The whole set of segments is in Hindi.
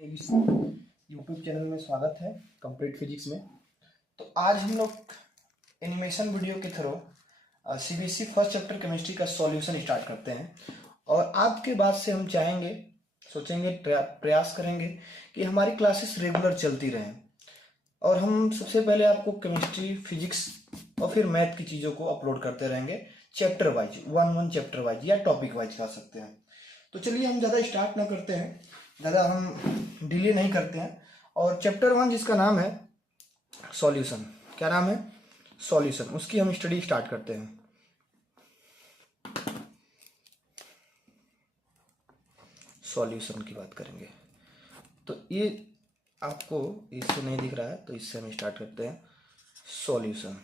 इस यूट्यूब चैनल में स्वागत है कंप्लीट फिजिक्स में। तो आज हम लोग एनिमेशन वीडियो के through CBSE first chapter chemistry का सॉल्यूशन स्टार्ट करते हैं। और आपके बाद से हम चाहेंगे, सोचेंगे, प्रयास करेंगे कि हमारी क्लासेस रेगुलर चलती रहें। और हम सबसे पहले आपको केमिस्ट्री, फिजिक्स और फिर मैथ की चीज़ों को अपलोड करते रहेंगे chapter wise, one chapter wise या टॉपिक वाइज कह सकते हैं। तो चलिए हम ज़्यादा स्टार्ट ना करते हैं, ज़्यादा हम डिले नहीं करते हैं। और चैप्टर 1 जिसका नाम है सॉल्यूशन, क्या नाम है? सॉल्यूशन। उसकी हम स्टडी स्टार्ट करते हैं। सॉल्यूशन की बात करेंगे। तो ये आपको इससे नहीं दिख रहा है, तो इससे हम स्टार्ट करते हैं सॉल्यूशन।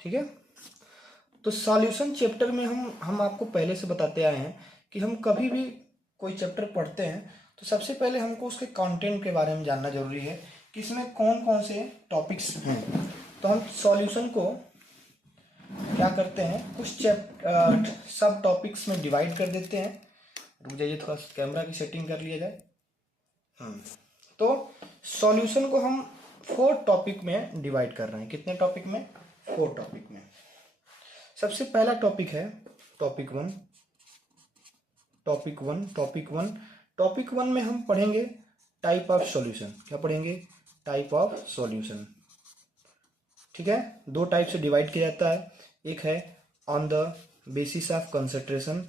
ठीक है। तो सॉल्यूशन चैप्टर में हम आपको पहले से बताते आए हैं कि हम कभी भी कोई चैप्टर पढ़ते हैं तो सबसे पहले हमको उसके कंटेंट के बारे में जानना जरूरी है कि इसमें कौन कौन से टॉपिक्स हैं। तो हम सॉल्यूशन को क्या करते हैं, कुछ सब टॉपिक्स में डिवाइड कर देते हैं। रुक जाइए, थोड़ा कैमरा की सेटिंग कर लिया जाए। तो सॉल्यूशन को हम 4 टॉपिक में डिवाइड कर रहे हैं। कितने टॉपिक में? 4 टॉपिक में। सबसे पहला टॉपिक है टॉपिक वन। टॉपिक वन में हम पढ़ेंगे टाइप ऑफ सॉल्यूशन। क्या पढ़ेंगे? Type of solution. ठीक है। 2 टाइप से डिवाइड किया जाता है। एक है on the basis of concentration,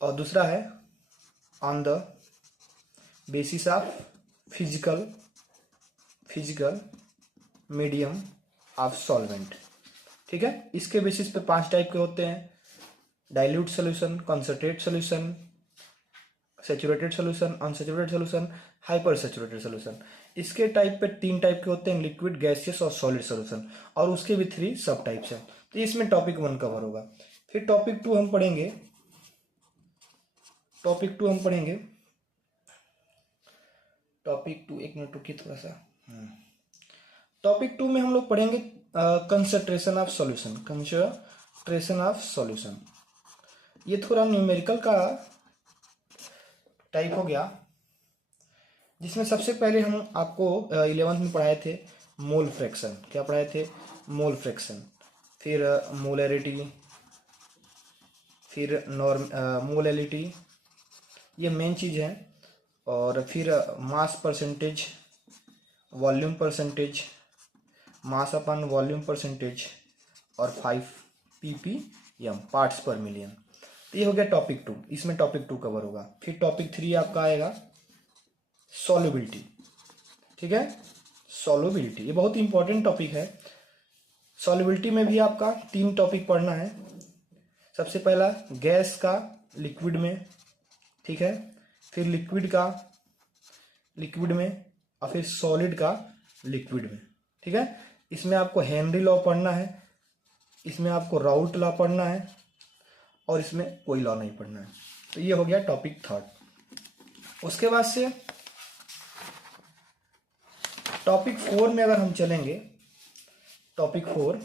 और दूसरा है on the basis of physical medium of solvent. ठीक है। इसके बेसिस पे 5 टाइप के होते हैं: dilute solution, concentrate solution, saturated solution, unsaturated solution, hyper saturated solution. इसके टाइप पे 3 टाइप के होते हैं: लिक्विड, गैसियस और सॉलिड सॉल्यूशन। और उसके भी 3 सब टाइप्स हैं। तो इसमें टॉपिक 1 कवर होगा। फिर टॉपिक 2 हम पढ़ेंगे। टॉपिक 2 एक मिनट रुकिए थोड़ा सा। टॉपिक 2 में हम लोग पढ़ेंगे कंसंट्रेशन ऑफ सॉल्यूशन। ये थोड़ा न्यूमेरिकल का टाइप हो गया, जिसमें सबसे पहले हम आपको 11th में पढ़ाए थे मोल फ्रैक्शन। क्या पढ़ाए थे? Mole fraction. फिर मोलैरिटी, फिर मोलैलिटी, ये मेन चीज़ है। और फिर मास परसेंटेज, वॉल्यूम परसेंटेज, मास अपन वॉल्यूम परसेंटेज, और 5 ppm, पार्ट्स पर मिलियन। तो ये हो गया टॉपिक 2। इसमें टॉपिक 2 कवर होगा। फिर टॉपिक 3 आपका आएगा सॉल्युबिलिटी। ठीक है। सॉल्युबिलिटी ये बहुत इंपॉर्टेंट टॉपिक है। सॉल्युबिलिटी में भी आपका 3 टॉपिक पढ़ना है। सबसे पहला गैस का लिक्विड में, ठीक है। फिर लिक्विड में, और फिर सॉलिड का लिक्विड में। ठीक है। इसमें आपको हेनरी लॉ पढ़ना है, इसमें आपको राउट लॉ पढ़ना है, और इसमें कोई लॉ नहीं पढ़ना है। तो ये हो गया टॉपिक 3। उसके बाद से टॉपिक 4 में अगर हम चलेंगे, टॉपिक 4,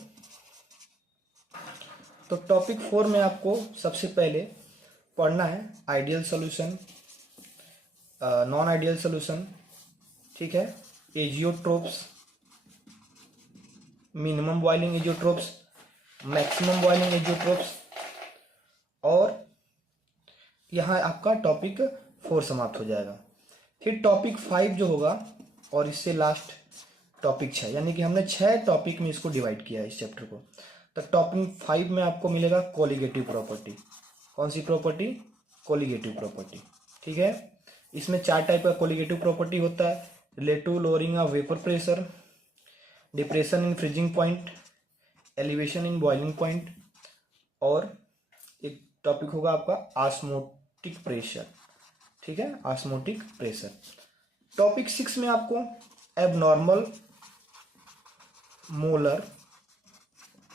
तो टॉपिक 4 में आपको सबसे पहले पढ़ना है ideal solution, non ideal solution, ठीक है, azeotropes, minimum boiling azeotropes, maximum boiling azeotropes, और यहाँ आपका टॉपिक 4 समाप्त हो जाएगा। फिर टॉपिक 5 जो होगा, और इससे लास्ट टॉपिक 6, यानी कि हमने 6 टॉपिक में इसको डिवाइड किया है इस चैप्टर को। तो टॉपिक 5 में आपको मिलेगा कोलिगेटिव प्रॉपर्टी। कौन सी प्रॉपर्टी? Colligative property. ठीक है। इसमें 4 टाइप का कोलिगेटिव प्रॉपर्टी होता है: relative lowering of vapour pressure, depression in freezing point, elevation in boiling point, और एक टॉपिक होगा आपका ऑस्मोटिक प्रेशर। ठीक है, ऑस्मोटिक प्रेशर। टॉपिक 6 में आपको एबनॉर्मल मोलर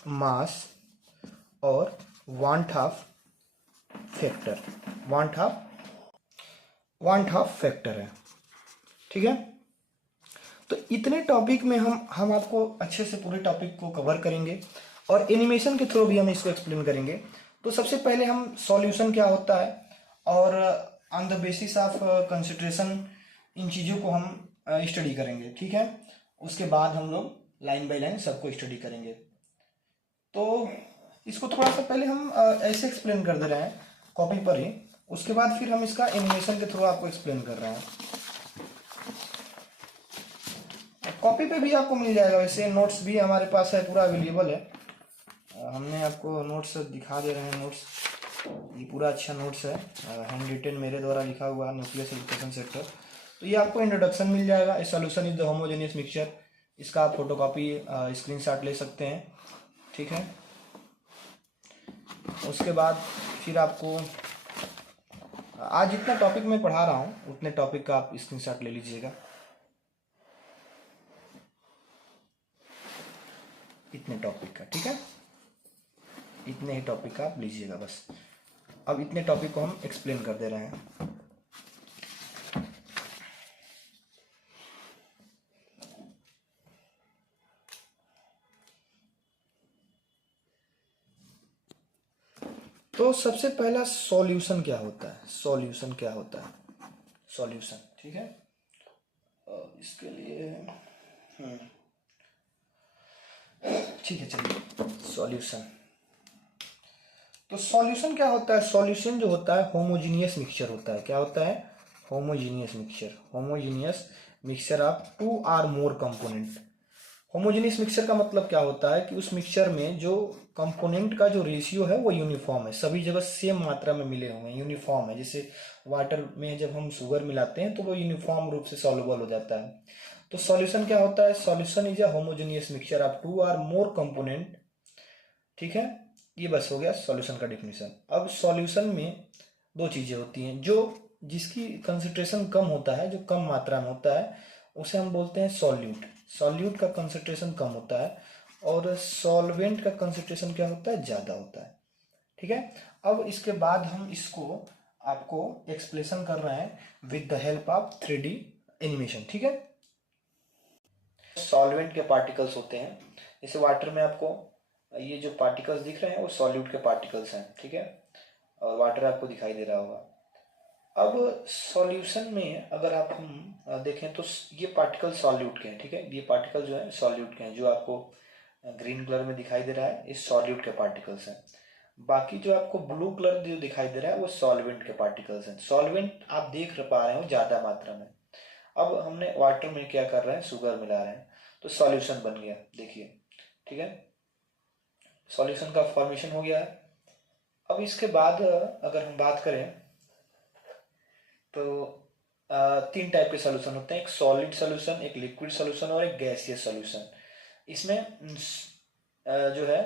मास और वांट ऑफ फैक्टर है। ठीक है। तो इतने टॉपिक में हम आपको अच्छे से पूरे टॉपिक को कवर करेंगे, और एनिमेशन के थ्रू भी हम इसको एक्सप्लेन करेंगे। तो सबसे पहले हम सॉल्यूशन क्या होता है और on the basis of consideration in चीज़ों को हम स्टडी करेंगे, ठीक है। उसके बाद हम लोग लाइन बाय लाइन सबको स्टडी करेंगे। तो इसको थोड़ा सा पहले हम ऐसे एक्सप्लेन कर दे रहे हैं कॉपी पर ही, उसके बाद फिर हम इसका एनिमेशन के थ्रू आपको एक्सप्लेन कर रहे हैं। कॉपी पे भी आपको मिल जाएगा, वैसे नोट्स भी हमारे पास है, पूरा अवेलेबल है। हमने आपको नोट्स दिखा दे रहे हैं। नोट्स ये पूरा अच्छा नोट्स है, हैंड रिटेन मेरे द्वारा लिखा हुआ न्यूक्लियस एजुकेशन सेक्टर। तो ये आपको इंट्रोडक्शन मिल जाएगा। ए solution is the homogeneous mixture, इसका आप फोटोकॉपी स्क्रीनशॉट ले सकते हैं, ठीक है। उसके बाद फिर आपको आज जितना टॉपिक मैं पढ़ा रहा हूँ उतने टॉपिक का आप स्क्रीनशॉट ले लीजिएगा। इतने टॉपिक का, ठीक है, इतने ही टॉपिक का आप लीजिएगा बस। अब इतने टॉपिक को हम एक्सप्लेन कर दे रहे हैं। तो सबसे पहला सॉल्यूशन क्या होता है, सॉल्यूशन क्या होता है, सॉल्यूशन, ठीक है। इसके लिए ठीक है, चलिए सॉल्यूशन। तो सॉल्यूशन क्या होता है, सॉल्यूशन जो होता है होमोजीनियस मिक्सचर होता है। क्या होता है, homogeneous mixture, homogeneous mixture of two or more component. Homogeneous mixture का मतलब क्या होता है कि उस मिक्सचर में जो कंपोनेंट का जो रेशियो है वो यूनिफॉर्म है, सभी जगह सेम मात्रा में मिले हुए हैं, यूनिफॉर्म है। जैसे वाटर में जब हम शुगर मिलाते हैं तो वो यूनिफॉर्म रूप से सॉल्युबल हो जाता है। तो सॉल्यूशन क्या होता है, solution is a homogeneous mixture of two or more component, ठीक है। ये बस हो गया सॉल्यूशन का डिफिनीशन। अब सॉल्यूशन में दो चीजें होती हैं, जो जिसकी कंसंट्रेशन कम होता है, जो कम मात्रा में होता है, उसे हम बोलते हैं सॉल्यूट। सॉल्यूट का कंसंट्रेशन कम होता है और सॉल्वेंट का कंसंट्रेशन क्या होता है, ज्यादा होता है, ठीक है। अब इसके बाद हम इसको आपको एक्सप्लेन कर रहे हैं with the help of 3D animation, ठीक है। सॉल्वेंट के पार्टिकल्स होते हैं, जैसे वाटर में आपको ये जो पार्टिकल्स दिख रहे हैं वो सॉल्यूट के पार्टिकल्स हैं, ठीक है, और वाटर आपको दिखाई दे रहा होगा। अब सॉल्यूशन में अगर आप हम देखें तो ये पार्टिकल सॉल्यूट के हैं, ठीक है। ये पार्टिकल जो है सॉल्यूट के हैं, जो आपको ग्रीन कलर में दिखाई दे रहा है ये सॉल्यूट के पार्टिकल्स हैं। बाकी जो आपको ब्लू कलर जो दिखाई दे रहा है वो सॉल्वेंट के पार्टिकल्स हैं। सॉल्वेंट आप देख पा रहे हो ज्यादा मात्रा में। अब हमने वाटर में क्या कर रहे हैं, शुगर मिला रहे हैं, तो सॉल्यूशन बन गया, देखिए, ठीक है। सॉल्यूशन का फॉर्मेशन हो गया है। अब इसके बाद अगर हम बात करें तो तीन टाइप के सॉल्यूशन होते हैं, एक सॉलिड सॉल्यूशन, एक लिक्विड सॉल्यूशन और एक गैसियस सॉल्यूशन। इसमें जो है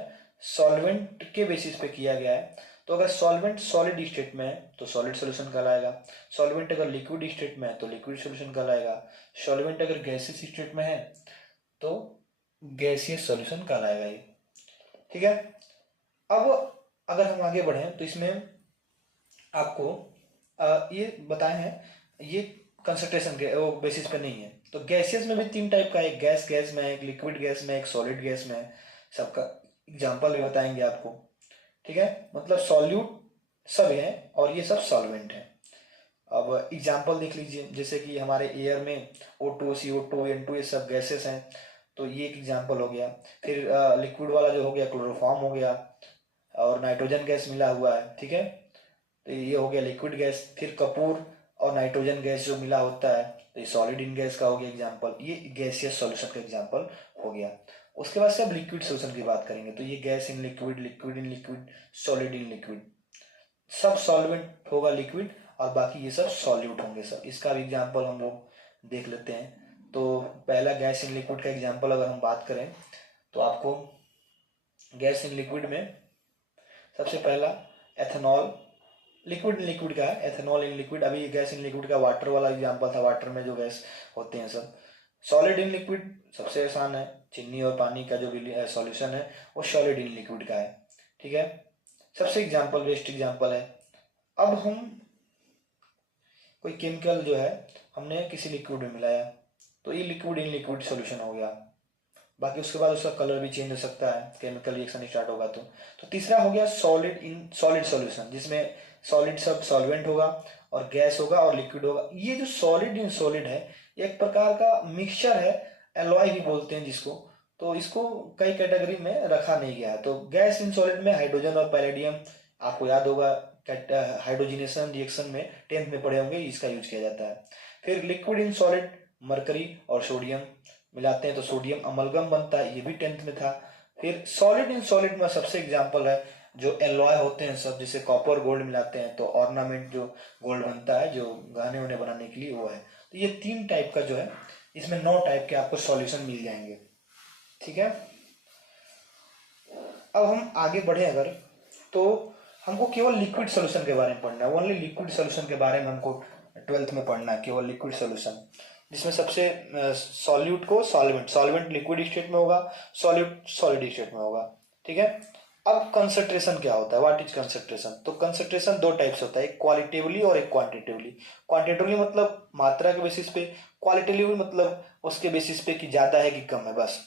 सॉल्वेंट के बेसिस पे किया गया है। तो अगर सॉल्वेंट सॉलिड स्टेट में है तो सॉलिड सॉल्यूशन कहलाएगा, सॉल्वेंट अगर लिक्विड स्टेट में है तो लिक्विड सॉल्यूशन कहलाएगा, सॉल्वेंट अगर गैसियस स्टेट में है तो गैसियस सॉल्यूशन कहलाएगा ये, ठीक है। अब अगर हम आगे बढ़े तो इसमें आपको ये बताए हैं, ये कंसंट्रेशन के वो बेसिस पे नहीं है। तो गैसियस में भी तीन टाइप का है, एक गैस गैस में है, एक लिक्विड गैस में, एक सॉलिड गैस में है। सबका एग्जांपल भी बताएंगे आपको, ठीक है। मतलब सॉल्यूट सब है और ये सब सॉल्वेंट है। अब एग्जांपल देख लीजिए, जैसे कि हमारे एयर में O2, CO2, N2 ये सब गैसेस हैं, तो ये एक एग्जांपल हो गया। फिर लिक्विड वाला जो हो गया क्लोरोफॉर्म हो गया, और नाइट्रोजन गैस मिला हुआ है, ठीक है, तो ये हो गया लिक्विड गैस। फिर कपूर और नाइट्रोजन गैस जो मिला होता है तो ये सॉलिड इन गैस का हो गया एग्जांपल, ये गैसियस सॉल्यूशन का एग्जांपल हो गया। उसके बाद से अब लिक्विड सॉल्यूशन की बात करेंगे, तो ये gas in liquid, liquid in liquid, solid in liquid, सब सॉल्वेंट होगा लिक्विड और बाकी ये सब सॉल्यूट होंगे सब। इसका भी एग्जांपल हम लोग देख लेते हैं। तो पहला गैस इन लिक्विड का एग्जांपल अगर हम बात करें तो आपको गैस इन लिक्विड में सबसे पहला एथेनॉल, लिक्विड इन लिक्विड का है, एथेनॉल इन लिक्विड। अभी गैस इन लिक्विड का वाटर वाला एग्जांपल था, वाटर में जो गैस होते हैं सब। सॉलिड इन लिक्विड सबसे आसान है, चीनी और पानी का जो सॉल्यूशन है वो सॉलिड इन लिक्विड का है, ठीक है, सबसे एग्जांपल बेस्ट एग्जांपल है। अब हम कोई केमिकल जो है हमने किसी लिक्विड में मिलाया तो ये लिक्विड इन लिक्विड सॉल्यूशन हो गया, बाकी उसके बाद उसका कलर भी चेंज हो सकता है, केमिकल रिएक्शन स्टार्ट होगा तो तीसरा हो गया सॉलिड इन सॉलिड सॉल्यूशन, जिसमें सॉलिड सब सॉल्वेंट होगा और गैस होगा और लिक्विड होगा। ये जो सॉलिड इन सॉलिड है एक प्रकार का मिक्सचर है, एलॉय भी बोलते हैं जिसको, तो इसको कई कैटेगरी में रखा नहीं गया है। तो गैस इन सॉलिड में हाइड्रोजन और पैलेडियम, आपको याद होगा हाइड्रोजिनेशन रिएक्शन में 10th में पढ़े होंगे, इसका यूज किया जाता है। फिर लिक्विड इन सॉलिड मरकरी और सोडियम मिलाते हैं तो सोडियम अमलगम बनता है, ये भी 10th में था। फिर सॉलिड इन सॉलिड में सबसे एग्जाम्पल है जो एलॉय होते हैं सब, जैसे कॉपर गोल्ड मिलाते हैं तो ऑर्नामेंट जो गोल्ड बनता है, जो गहने वहने बनाने के लिए वो है। तो ये 3 टाइप का जो है, इसमें 9 टाइप के आपको सॉल्यूशन मिल जाएंगे, ठीक है। अब हम आगे बढ़े अगर, तो हमको केवल लिक्विड सोल्यूशन के बारे में पढ़ना है, ओनली लिक्विड सोल्यूशन के बारे में हमको 12th में पढ़ना है, केवल लिक्विड सोल्यूशन, जिसमें सबसे सॉल्यूट को सॉल्वेंट लिक्विड स्टेट में होगा, सॉल्यूट सॉलिड स्टेट में होगा, ठीक है। अब कंसंट्रेशन क्या होता है, व्हाट इज कंसंट्रेशन? तो कंसंट्रेशन 2 टाइप्स होता है, एक क्वालिटेटिवली और एक क्वांटिटेटिवली। क्वांटिटेटिवली मतलब मात्रा के बेसिस पे, क्वालिटेटिवली मतलब उसके बेसिस पे कि ज्यादा है कि कम है, बस।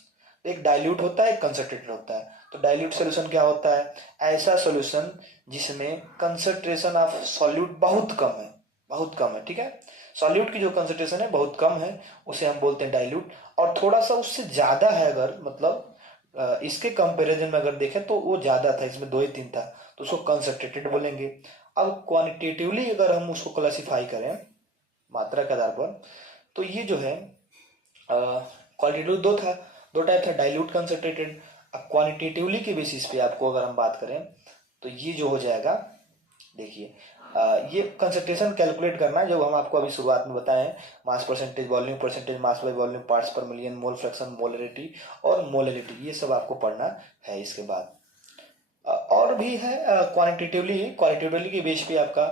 एक डाइल्यूट होता है, एक कंसंट्रेटेड होता है। तो डाइल्यूट सोल्यूशन क्या होता है? ऐसा सोल्यूशन जिसमें कंसंट्रेशन ऑफ सॉल्यूट बहुत कम है, ठीक है। सॉल्यूट की जो कंसंट्रेशन है बहुत कम है, उसे हम बोलते हैं डाइल्यूट। और थोड़ा सा उससे ज्यादा है अगर, मतलब इसके कंपैरिजन में अगर देखें तो वो ज्यादा था, इसमें 2 या 3 था, तो उसको कंसंट्रेटेड बोलेंगे। अब क्वांटिटेटिवली अगर हम उसको क्लासिफाई करें मात्रा के आधार पर, तो ये जो है क्वालिटेटिव 2 टाइप था, डाइल्यूट कंसंट्रेटेड। अब क्वांटिटेटिवली के बेसिस पे आपको अगर हम बात करें तो ये जो हो जाएगा, देखिए ये कंसंट्रेशन कैलकुलेट करना जो हम आपको अभी शुरुआत में बताए हैं, mass percentage, volume percentage, mass by volume, parts पर मिलियन, मोल फ्रैक्शन, मोलरिटी और मोलरिटी, ये सब आपको पढ़ना है। इसके बाद और भी है क्वालिटेटिवली के बेस पे आपका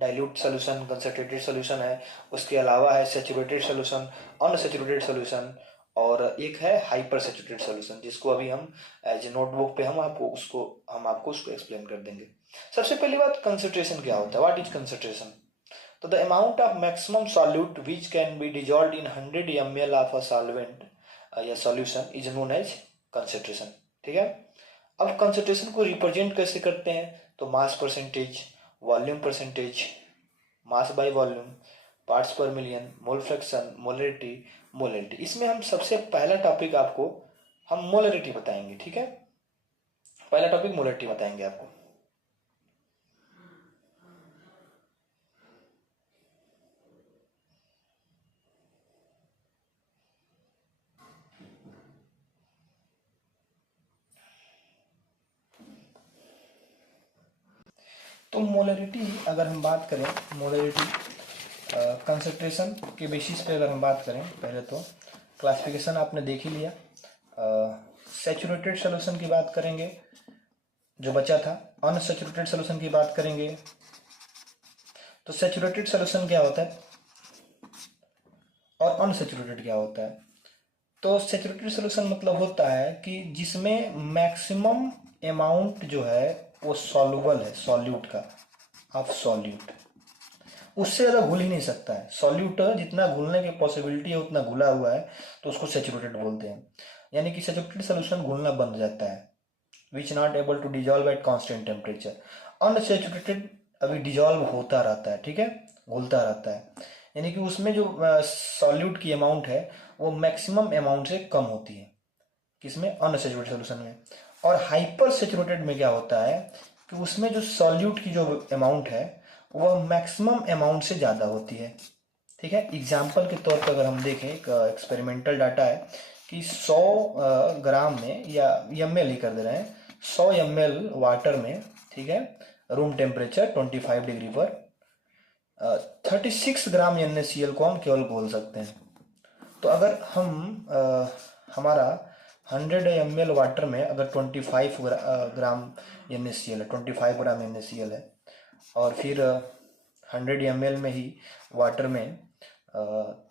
डाइल्यूट सोल्यूशन, कंसंट्रेटेड सोल्यूशन है। उसके अलावा है सैचुरेटेड सोल्यूशन, अनसैचुरेटेड सोल्यूशन, और एक है हाइपर सैचुरेटेड सोल्यूशन, जिसको अभी हम एज ए नोटबुक पे हम आपको उसको एक्सप्लेन कर देंगे। सबसे पहली बात, कंसंट्रेशन क्या होता है, व्हाट इज कंसंट्रेशन? तो the amount of maximum solute which can be dissolved in 100 ml of a solvent या solution is known as concentration, ठीक है। अब कंसंट्रेशन को रिप्रेजेंट कैसे करते हैं? तो mass percentage, volume percentage, mass by volume, parts पर मिलियन, मोल फ्रैक्शन, मोलरिटी। इसमें हम सबसे पहला टॉपिक आपको हम मोलरिटी बताएंगे, ठीक है। पहला टॉपिक मोलरिटी बताएंगे आपको। तो मोलरिटी अगर हम बात करें, मोलरिटी कंसंट्रेशन के बेसिस पे अगर हम बात करें, पहले तो क्लासिफिकेशन आपने देख ही लिया। सैचुरेटेड सोल्यूशन की बात करेंगे जो बचा था, अनसैचुरेटेड सोल्यूशन की बात करेंगे। तो सैचुरेटेड सोल्यूशन क्या होता है और अनसैचुरेटेड क्या होता है? तो सैचुरेटेड सोल्यूशन मतलब होता है कि जिसमें मैक्सिमम अमाउंट जो है वो सॉल्युबल है, सॉल्यूट का, ऑफ सॉल्यूट, उससे ज़्यादा घुल ही नहीं सकता है। सॉल्यूट जितना घुलने की पॉसिबिलिटी है उतना घुला हुआ है, तो उसको सैचुरेटेड बोलते हैं। यानी कि सैचुरेटेड सोल्यूशन घुलना बंद हो जाता है, which not able to dissolve at constant temperature. Unsaturated अभी डिजॉल्व होता रहता है, ठीक है, घुलता रहता है। यानी कि उसमें जो सॉल्यूट की अमाउंट है वो मैक्सिमम अमाउंट से कम होती है, किसमें? अनसैचुरेटेड सोल्यूशन में। और हाइपर सैचुरेटेड में क्या होता है कि उसमें जो सॉल्यूट की जो अमाउंट है वह मैक्सिमम अमाउंट से ज़्यादा होती है, ठीक है। एग्जाम्पल के तौर पर अगर हम देखें, एक एक्सपेरिमेंटल डाटा है कि 100 ग्राम में, या ml ही कर दे रहे हैं, 100 ml वाटर में, ठीक है, रूम टेम्परेचर 25 डिग्री पर 36 ग्राम NaCl को हम केवल घोल सकते हैं। तो अगर हम हमारा 100 ml वाटर में अगर 25 ग्राम NaCl है, 25 ग्राम NaCl है, और फिर 100 ml में ही वाटर में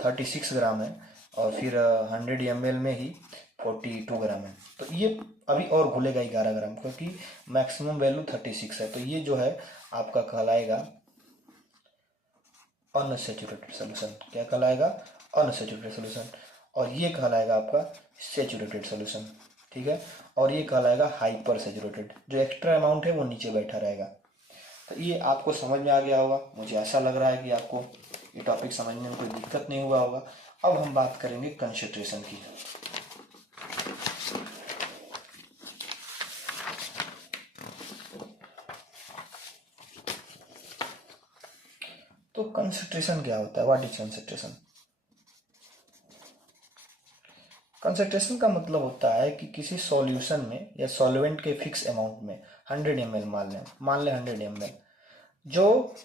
36 ग्राम है, और फिर 100 ml में ही 42 ग्राम है, तो ये अभी और घुलेगा 11 ग्राम, क्योंकि मैक्सिमम वैल्यू 36 है। तो ये जो है आपका कहलाएगा अनसैचुरेटेड सोल्यूशन। क्या कहलाएगा? Unsaturated solution. और ये कहलाएगा आपका सैचुरेटेड सॉल्यूशन, ठीक है। और ये कहलाएगा हाइपर सैचुरेटेड, जो एक्स्ट्रा अमाउंट है वो नीचे बैठा रहेगा। तो ये आपको समझ में आ गया होगा, मुझे ऐसा लग रहा है कि आपको ये टॉपिक समझने में कोई दिक्कत नहीं हुआ होगा। अब हम बात करेंगे कंसंट्रेशन की। तो कंसंट्रेशन क्या होता है, व्हाट इज कंसंट्रेशन? कंसंट्रेशन का मतलब होता है कि किसी सॉल्यूशन में या सॉल्वेंट के फिक्स अमाउंट में 100 ml मान लें 100 ml, जो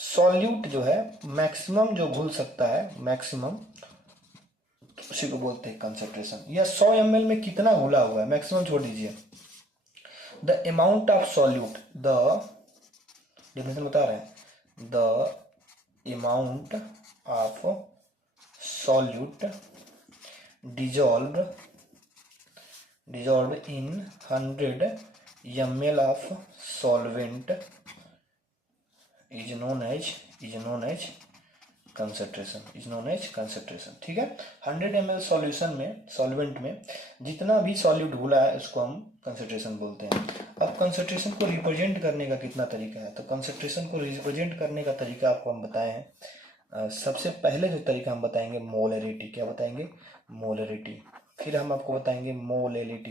सॉल्यूट जो है मैक्सिमम जो घुल सकता है, मैक्सिमम, उसी को बोलते हैं कंसंट्रेशन। या 100 ml में कितना घुला हुआ है, मैक्सिमम छोड़ दीजिए, the amount of solute, the definition बता रहे हैं, the amount of solute dissolved in 100 ml of solvent is known as concentration, ठीक है। 100 ml सॉल्यूशन में, सॉल्वेंट में जितना भी सॉल्यूट घुला है उसको हम कंसंट्रेशन बोलते हैं। अब कंसंट्रेशन को रिप्रेजेंट करने का कितना तरीका है, तो कंसंट्रेशन को रिप्रेजेंट करने का तरीका आपको हम बताए हैं। सबसे पहले जो तरीका हम बताएंगे मोलरिटी, क्या बताएंगे, मोलरिटी। फिर हम आपको बताएंगे मोलेलिटी,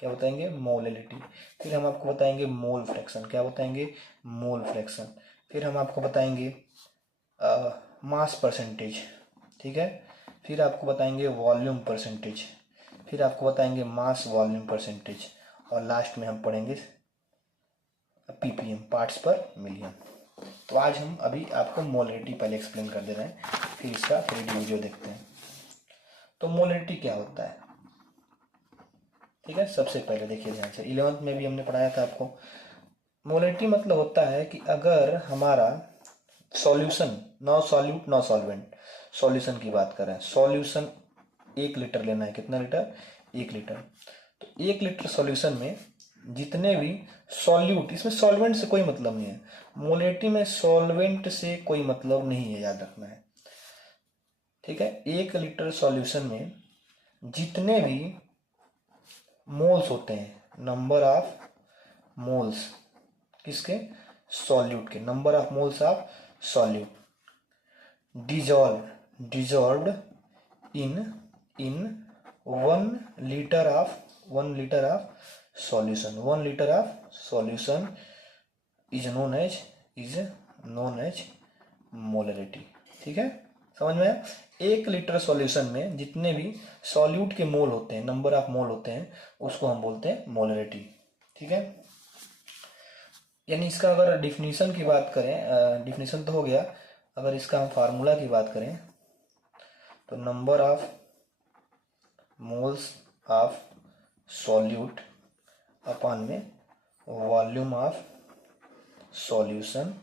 क्या बताएंगे, मोलेलिटी। फिर हम आपको बताएंगे मोल फ्रैक्शन, क्या बताएंगे, मोल फ्रैक्शन। फिर हम आपको बताएंगे मास परसेंटेज, ठीक है। फिर आपको बताएंगे वॉल्यूम परसेंटेज, फिर आपको बताएंगे मास वॉल्यूम परसेंटेज, और लास्ट में हम पढ़ेंगे पीपीएम, पार्ट्स पर मिलियन। तो आज हम अभी आपको मोलरिटी पहले एक्सप्लेन कर दे रहे हैं, फिर इसका 3D वीडियो देखते हैं। तो मोलरिटी क्या होता है, ठीक है। सबसे पहले देखिए ध्यान से, 11th में भी हमने पढ़ाया था आपको। मोलरिटी मतलब होता है कि अगर हमारा solution, no solute no solvent, solution की बात कर रहे हैं, सॉल्यूशन 1 लीटर लेना है, कितना लीटर, 1 लीटर। तो 1 लीटर सॉल्यूशन में जितने भी सॉल्यूट, इसमें सॉल्वेंट से कोई मतलब नहीं है, मोलरिटी में सॉल्वेंट से कोई मतलब नहीं है, याद रखना है, ठीक है। 1 लीटर सॉल्यूशन में जितने भी मोल्स होते हैं, नंबर ऑफ मोल्स, किसके, सॉल्यूट के, number of moles of solute, dissolved in 1 litre of solution, 1 litre of solution is known as molarity, ठीक है। समझ में आया? 1 लीटर सॉल्यूशन में जितने भी सॉल्यूट के मोल होते हैं, नंबर ऑफ मोल होते हैं, उसको हम बोलते हैं मोलरिटी, ठीक है। यानी इसका अगर डिफिनीशन की बात करें, डिफिनीशन तो हो गया, अगर इसका हम फार्मूला की बात करें तो number of moles of solute upon में वॉल्यूम ऑफ सॉल्यूशन।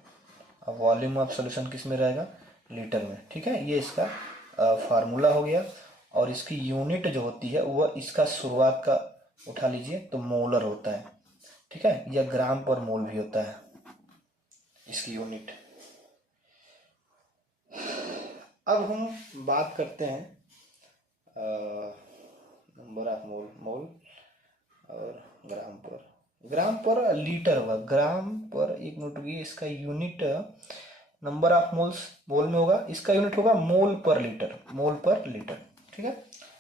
अब वॉल्यूम ऑफ सॉल्यूशन किस में रहेगा, लीटर में, ठीक है। ये इसका फार्मूला हो गया। और इसकी यूनिट जो होती है वह इसका शुरुआत का उठा लीजिए तो मोलर होता है, ठीक है, या ग्राम पर मोल भी होता है इसकी यूनिट। अब हम बात करते हैं नंबर ऑफ मोल और ग्राम पर लीटर होगा, ग्राम पर, एक मिनट रुकिए, इसका यूनिट नंबर ऑफ मोल्स मोल में होगा, इसका यूनिट होगा मोल पर लीटर, ठीक है,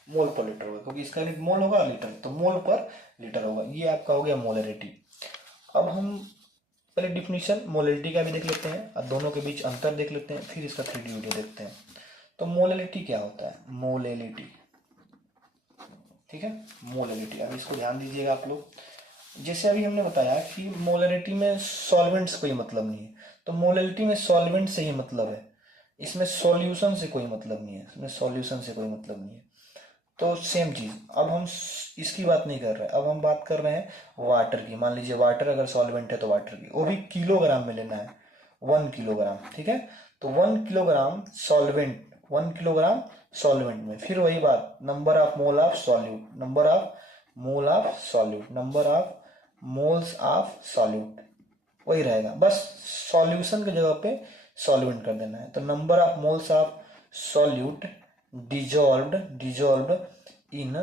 मोल पर लीटर होगा, क्योंकि इसका यूनिट मोल होगा लीटर, तो मोल पर लीटर होगा। ये आपका हो गया मोलरिटी। अब हम पहले डिफिनीशन मोलरिटी का भी देख लेते हैं और दोनों के बीच अंतर देख लेते हैं, फिर इसका 3D वीडियो देखते हैं। तो मोलरिटी क्या होता है, मोलेलिटी, ठीक है, मोलरिटी। अब इसको ध्यान दीजिएगा आप लोग, जैसे अभी हमने बताया कि मोलरिटी में सॉल्वेंट से कोई मतलब नहीं है, तो मोलरिटी में सॉल्वेंट से ही मतलब है, इसमें सॉल्यूशन से कोई मतलब नहीं है, तो सेम चीज। अब हम इसकी बात नहीं कर रहे, अब हम बात कर रहे हैं वाटर की। मान लीजिए वाटर अगर सॉल्वेंट है तो वाटर की, वो भी किलोग्राम में लेना है, 1 किलोग्राम, ठीक है। तो 1 किलोग्राम सॉल्वेंट में, फिर वही बात, number of mole of solute, number of moles of solute, वही रहेगा, बस सॉल्यूशन की जगह पे सॉल्वेंट कर देना है। तो number of moles of solute dissolved in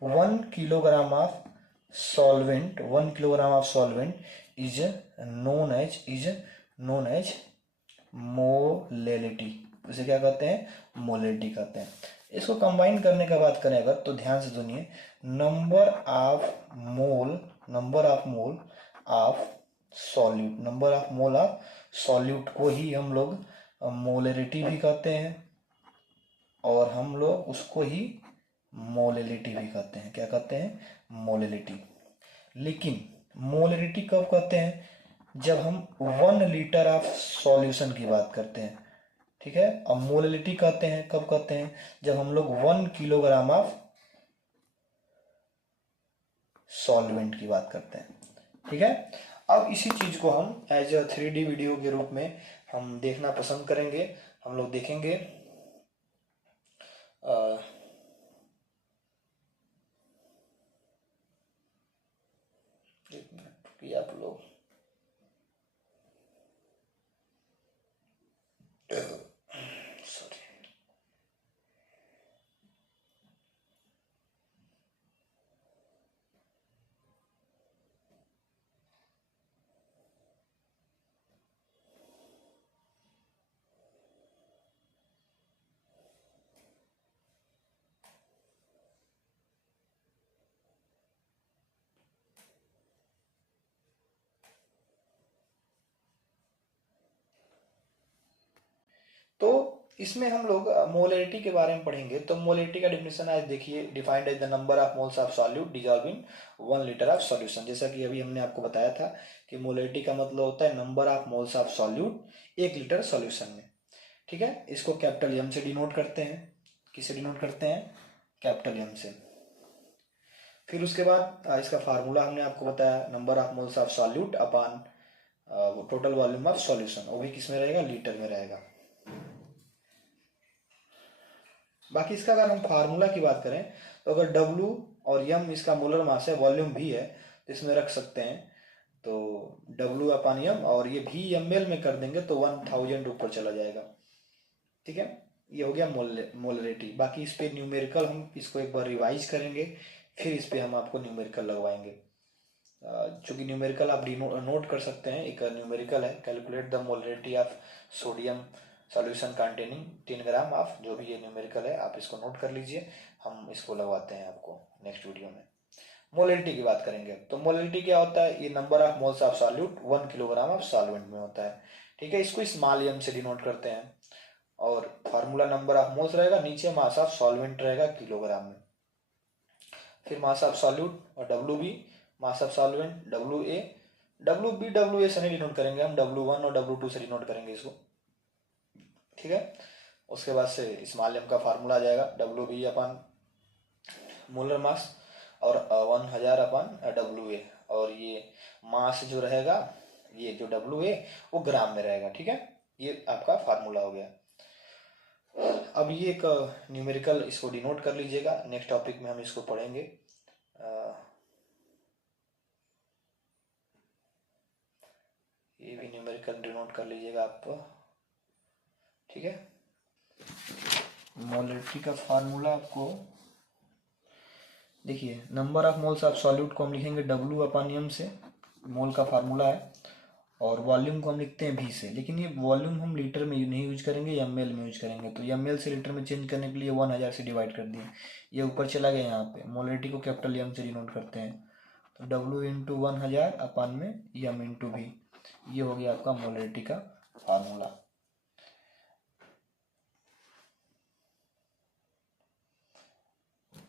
1 kilogram of solvent, 1 kilogram of solvent is known as molality. उसे क्या कहते हैं? मोलेलिटी कहते हैं। इसको कंबाइन करने का बात करें अगर, तो ध्यान से सुनिए, number of mole of solute को ही हम लोग मोलेलिटी भी कहते हैं और हम लोग उसको ही मोलेलिटी भी कहते हैं। क्या कहते हैं? मोलेलिटी। लेकिन मोलेलिटी कब कहते हैं? जब हम 1 लीटर ऑफ सॉल्यूशन की बात करते हैं, ठीक है। अब मोलेलिटी कहते हैं कब कहते हैं? जब हम लोग 1 किलोग्राम ऑफ सॉल्वेंट की बात करते हैं, ठीक है। अब इसी चीज को हम एज अ 3D वीडियो के रूप में हम देखना पसंद करेंगे। हम लोग देखेंगे एक मिनट रुकिए आप लोग। सॉरी, तो इसमें हम लोग मोलेरिटी के बारे में पढ़ेंगे। तो मोलेरिटी का डेफिनेशन आज देखिए, defined as the number of moles of solute dissolve in 1 litre of solution. जैसा कि अभी हमने आपको बताया था कि मोलेरिटी का मतलब होता है number of moles of solute 1 litre solution में, ठीक है। इसको कैपिटल एम से डिनोट करते हैं। किससे डिनोट करते हैं? कैपिटल एम से। फिर उसके बाद इसका फार्मूला हमने आपको बताया, number of moles of solute upon total volume of solution. वो भी किस में रहेगा? लीटर में रहेगा। बाकी इसका अगर हम फार्मूला की बात करें तो अगर W और M इसका मोलर मास है, वॉल्यूम भी है, तो इसमें रख सकते हैं। तो W अपॉन M, और ये भी ml में कर देंगे तो 1000 ऊपर चला जाएगा, ठीक है। ये हो गया मोलरिटी। बाकी इस पे न्यूमेरिकल हम इसको एक बार रिवाइज करेंगे, फिर इस पे हम आपको न्यूमेरिकल लगवाएंगे। चूंकि न्यूमेरिकल आप नोट कर सकते हैं, एक न्यूमेरिकल है, calculate the molarity of sodium solution containing 10 gram of, जो भी ये न्यूमेरिकल है आप इसको नोट कर लीजिए। हम इसको लगवाते हैं आपको नेक्स्ट वीडियो में। मोलरिटी की बात करेंगे तो मोलरिटी क्या होता है? ये number of moles of solute 1 kilogram of solvent में होता है, ठीक है। इसको स्मॉल m से डिनोट करते हैं और फार्मूला नंबर ऑफ मोल्स रहेगा, नीचे मास ऑफ सॉल्वेंट रहेगा किलोग्राम में। फिर मास ऑफ सॉल्यूट और W mass of solvent WA से नहीं डिनोट करेंगे हम, W1 और W2 से डिनोट करेंगे इसको, ठीक है। उसके बाद से स्मॉल m का फार्मूला आ जाएगा WB अपन मोलर मास और 1000 अपन WA, और ये मास जो रहेगा, ये जो WA वो ग्राम में रहेगा, ठीक है। ये आपका फार्मूला हो गया। अब ये एक न्यूमेरिकल इसको डिनोट कर लीजिएगा, नेक्स्ट टॉपिक में हम इसको पढ़ेंगे। ये भी न्यूमेरिकल डिनोट कर लीजिएगा आप, ठीक है। मोलरिटी का फार्मूला आपको देखिए, number of moles of solute को हम लिखेंगे W अपॉन M से, मोल का फार्मूला है, और वॉल्यूम को हम लिखते हैं V से। लेकिन ये वॉल्यूम हम लीटर में नहीं यूज करेंगे, ml में यूज करेंगे। तो ml से लीटर में चेंज करने के लिए 1000 से डिवाइड कर दिए, ये ऊपर चला गया यहाँ पे। मोलरिटी को कैपिटल M से डिनोट करते हैं, तो W इंटू 1000 अपॉन में M इंटू V, ये हो गया आपका मोलरिटी का फार्मूला।